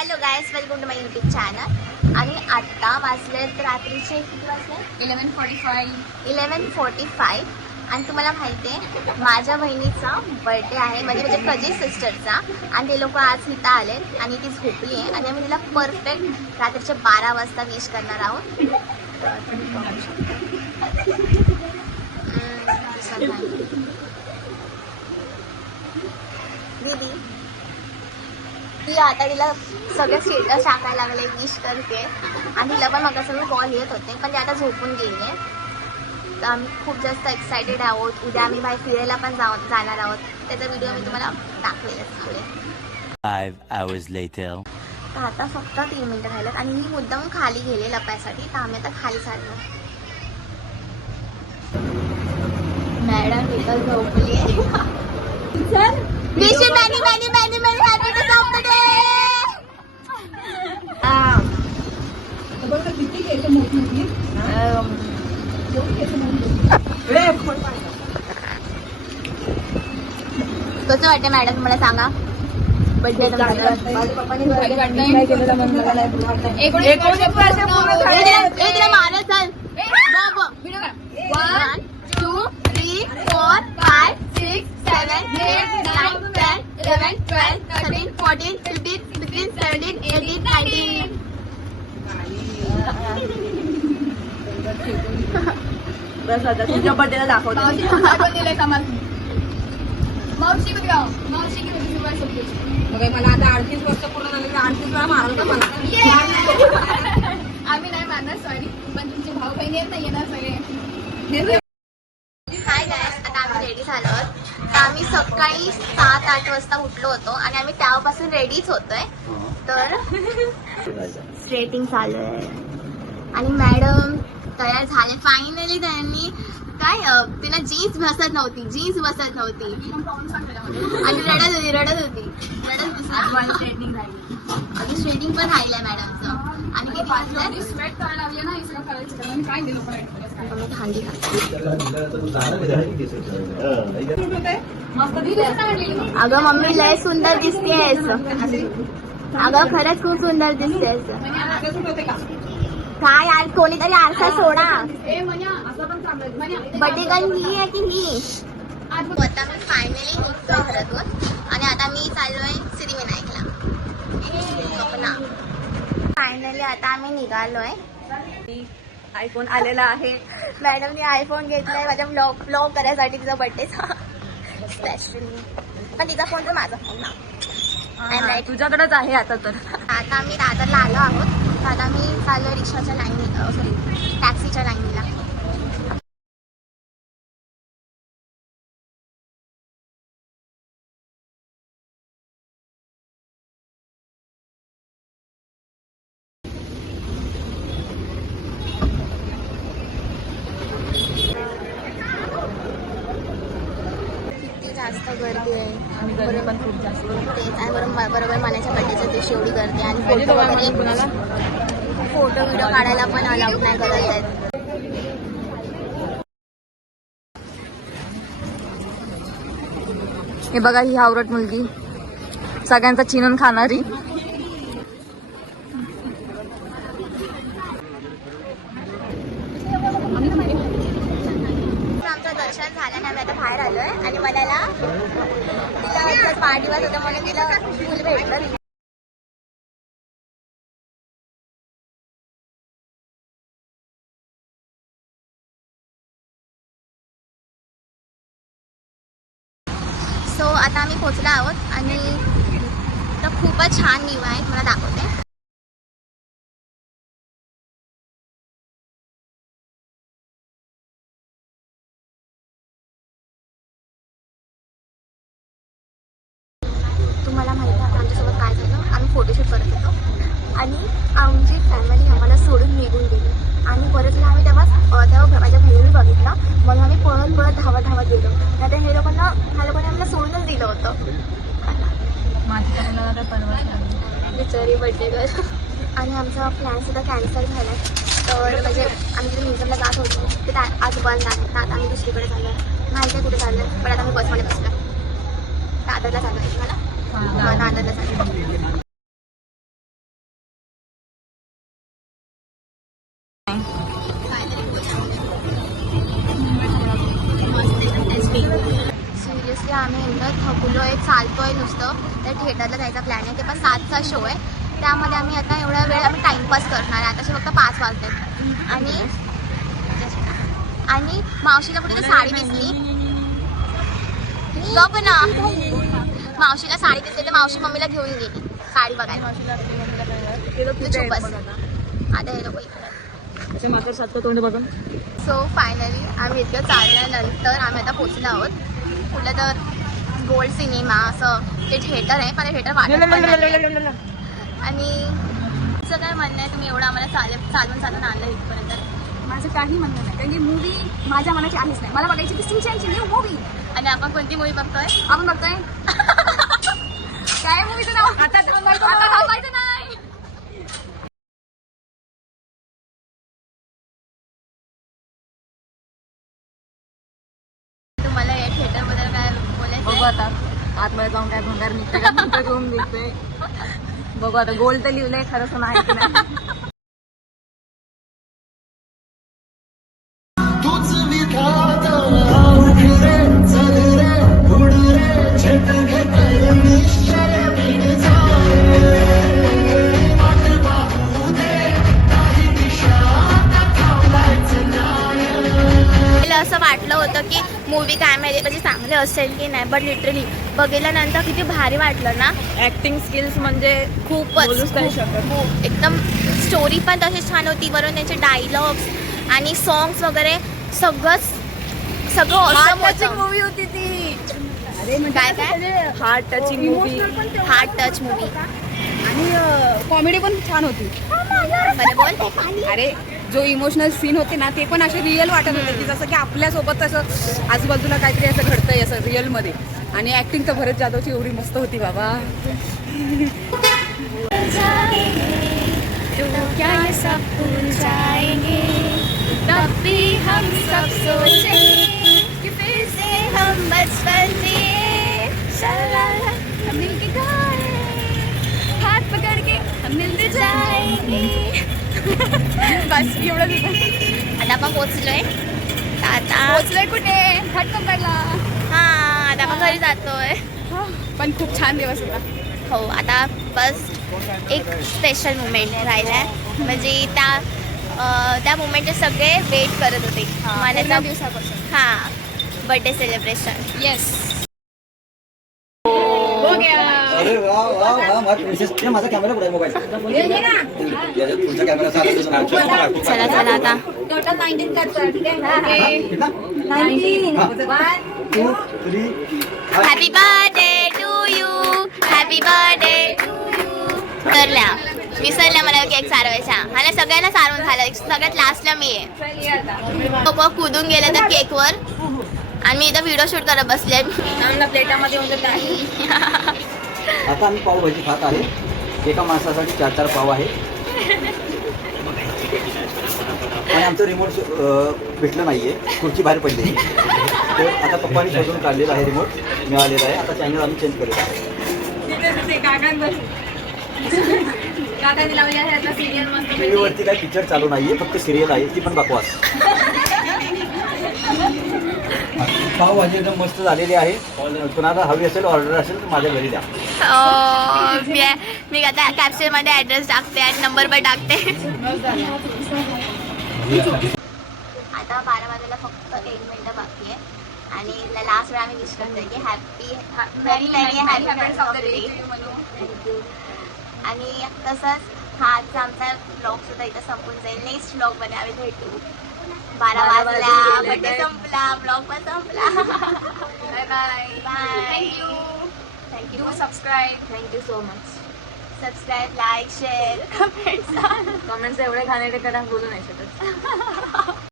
Hello guys, welcome to my YouTube channel. आणि आत्ता वाजले रात्रीचे किती वाजले? 11:45. आणि तुम्हाला माहिती आहे माझ्या बहिणीचा बर्थडे आहे, म्हणजे माझ्या कजिन सिस्टरचा. आणि ते लोक आज इथं आले आणि ती झोपली आहे आणि आम्ही तिला परफेक्ट रात्रीचे 12 वाजता विश करणार आहोत. दीदी ती आता तिला सगळे स्टेटस टाकायला लागले, विश करते. आणि तिला पण मग सगळं कॉल येत होते, पण ती आता झोपून गेली आहे. तर आम्ही खूप जास्त एक्सायटेड आहोत. उद्या आम्ही बाहेर फिरायला पण जाणार आहोत. त्याचा व्हिडिओ मी तुम्हाला दाखवेलच पुढे. 5 hours later. तर आता फक्त 3 मिनिटं राहिलेत आणि मी मुद्दाम खाली गेले लपायसाठी. तर आम्ही आता खाली चाललो. मॅडम तिथं झोपली आहे. Wish many happy to birthday. कसं वाटतं मॅडम, तुम्हाला सांगा? बर्थडे मारत चाल. 1 2 3 4 5 6 7 8 9 10 11 12 13 14 15 16 17 18 19. बस आता तुझ्या बर्थडेला दाखवतो. मला आता 38 वर्ष पूर्ण झाले, 38 वेळा मारलं तर मला आम्ही नाही मारणार, सॉरी. पण तुमचे भाऊ बहिणी आहेत ना, येणार सगळे. हाय गायस, आता आम्ही रेडी झालो आहोत. तर आम्ही सकाळी 7-8 वाजता उठलो होतो आणि आम्ही तेव्हापासून रेडीच होतोय. तर स्ट्रेटिंग चालू आहे आणि मॅडम तयार झाले फायनली. त्यांनी काय तिला जीन्स बसत नव्हती आणि रडत होती. आणि स्ट्रेटिंग पण राहिलंय मॅडमचं. आणि किती वाजलं स्वेट करायला लागले ना, इसं करायचं कारण काय दिलं पण खाली अगं मम्मी लय सुंदर दिसतेस. अगं खरंच खूप सुंदर दिसतेस. काय यार, कोणीतरी आरसा सोडा. बर्थडे गर्ल ही आहे की ही? आता मी फायनली निघतोय घरातून आणि आता मी चाललोय सिद्धिविनायकला. फायनली आता आम्ही निघालोय. आयफोन आलेला आहे. मॅडमने आयफोन घेतलाय माझ्या ब्लॉग करायसाठी, तिचा बर्थडेचा स्पेशली. पण तिचा फोन तर माझा फोन ना, तुझ्याकडेच आहे आता. तर आता आम्ही दादरला आलो आहोत. तर आता मी चाललो रिक्षाच्या लाईनीला, सॉरी टॅक्सीच्या लाईनीला. किती जास्त गर्दी आहे आणि गर्दी पण खूप जास्त. तेच आहे. बरोबर मनाच्या बड्डेच्या दिवशी एवढी गर्दी आणि फोटो व्हिडिओ काढायला पण अलाउड नाही करत आहेत. हे बघा, ही हावरट मुलगी सगळ्यांचा चिनून खाणारी. आमचं दर्शन झालं ना, आम्ही आता बाहेर आलोय आणि मनाला तिला वाढदिवस होता म्हणून तिला फुल भेटलं. सो आता आम्ही पोचलो आहोत आणि तर खूपच छान व्ह्यू आहे, तुम्हाला दाखवते. तुम्हाला माहिती आहे आमच्यासोबत काय झालं? आम्ही फोटोशूट करत होतो आणि आमची फॅमिली आम्हाला सोडून निघून गेली. आणि परत आम्ही तेव्हा माझ्या बहिणीने बघितलं, मग आम्ही पळत धावत गेलो. नाहीतर ह्या लोकांनी आम्हाला सोडूनच दिलं होतं. बिचारी बर्थडे गर्ल. आणि आमचा प्लॅन सुद्धा कॅन्सल झाला. तर म्हणजे आम्ही जे म्युझियमला जात होतो ते आज बंद आहे. तर आता आम्ही दुसरीकडे चाललो आहे. माहिती आहे कुठे चाललो आहे, पण आता आम्ही बसमध्ये बसलो. दादरला चाललो आहे. तुम्हाला दादरला चाललो. सिरियसली आम्ही एकदम थकलोय, चालतोय नुसतं. तर थिएटरला जायचा प्लॅन आहे, ते पण 7चा शो आहे. त्यामध्ये आम्ही आता एवढा वेळ आम्ही टाइमपास करणार आहे. आताशी फक्त 5 वाजले आणि मावशीला कुठे साडी दिसली गप ना. मावशीला साडी दिसली तर मावशी मम्मीला घेऊन गेली साडी बघायला. आता हे लोक इकडे. सो फायनली आम्ही इतकं चालल्यानंतर आम्ही आता पोहोचलो आहोत. कुठलं तर गोल्ड सिनेमा असं ते थिएटर आहे, पण थिएटर वाटत पण नाही. आणि असं काय म्हणणं आहे, तुम्ही एवढं आम्हाला चालून आणलं इथपर्यंत? माझं काही म्हणणं नाही, कारण की मूवी माझ्या मनाची आहेच नाही. मला बघायची की सिंचनची न्यू मूवी. आणि आपण कोणती मूवी बघतोय? आपण बघतोय काय मूवीचं नाव? आता थांबायचं नाही. तुम्हाला या थिएटर बद्दल काय बोलायचं? बघू आता आतमध्ये जाऊन काय भंगार निघते का तुमचं घेऊन निघते. बघू आता. गोल्ड तर लिहिलंय, खरंच नाही की नाही. मला असं वाटलं होतं की मूवी काय म्हणजे चांगले असेल की नाही, बट लिटरली बघितल्यानंतर किती भारी वाटलं ना. ऍक्टिंग स्किल्स म्हणजे खूपच बोलूच नाही शकत. खूप एकदम स्टोरी पण तशी छान होती. वरून त्यांचे डायलॉग्स आणि सॉंग्स वगैरे सगळं awesome होतं. मूवी होती ती. काय heart touching movie. Heart touch movie. आणि कॉमेडी पण छान होती. बरं बोल. अरे जो इमोशनल सीन होते ना, ते पण असे रिअल वाटत होते की जसं की आपल्यासोबत असं आजूबाजूला काहीतरी असं घडतंय असं रिअलमध्ये. आणि ऍक्टिंग तर भरत जाधवची एवढी मस्त होती बाबा. क्या ये सब भूल जाएंगे, तब भी हम सब सोचेंगे कि फिर से हम बचपन जिए, शलाला हम मिलके गाए, हाथ पकड़ के हम मिलते जाएंगे. बस एवढंच होतं. आता आपण पोहोचलोय. कुठे घाटकोपरला. हा, आता आपण घरी जातोय. पण खूप छान दिवस होता. हो, आता बस एक स्पेशल मुमेंट राहिला आहे. म्हणजे त्या मुमेंटचे सगळे वेट करत होते. मला दिवसापासून. हां, बर्थडे सेलिब्रेशन. येस. अरे वा वा वा माझा कॅमेरा कुठे आहे मोबाईल तुमचा कॅमेरा चला चला आता. टोटल 19 करतो. ठीक आहे. 2 3 happy birthday to you, happy birthday to you. विसरल्या मला केक सारवायच्या. मला सगळ्यांना सारवून झालं, सगळ्यात लास्टला मी आहे. लोक कूदून गेले त्या केकवर आणि मी इथं व्हिडिओ शूट करत बसले. प्लेटामध्ये आता आम्ही पावभाजी खात आहे. एका माणसासाठी 4-4 पाव आहे. आणि आमचं रिमोट भेटलं नाहीये, खुर्ची बाहेर पडली. तर आता पप्पांनी शोधून काढलेला आहे, रिमोट मिळालेला आहे. आता चॅनल आम्ही चेंज करू. टीव्हीवरती काही पिक्चर चालू नाहीये, फक्त सिरियल आहे, ती पण बकवास. पावभाजी एकदम मस्त झालेली आहे. कुणाला हवी असेल, ऑर्डर असेल तर माझ्या घरी द्या. मी आता कॅप्चरमध्ये ॲड्रेस टाकते आणि नंबर पण टाकते. आता 12 वाजायला फक्त 1 मिनिट बाकी आहे आणि लास्ट वेळा आम्ही विश करतोय की हॅपी आणि तसंच हा आजचा आमचा ब्लॉग सुद्धा इथं संपून जाईल. नेक्स्ट ब्लॉग मध्ये आम्ही भेटू. 12 वाजला, बर्थडे संपला, ब्लॉग पण संपला. Bye bye. Thank you. Do subscribe. Thank you so much. Subscribe, like, share, comments. Comments एवढे घाणेरडे करा, बोलू नाही शकत.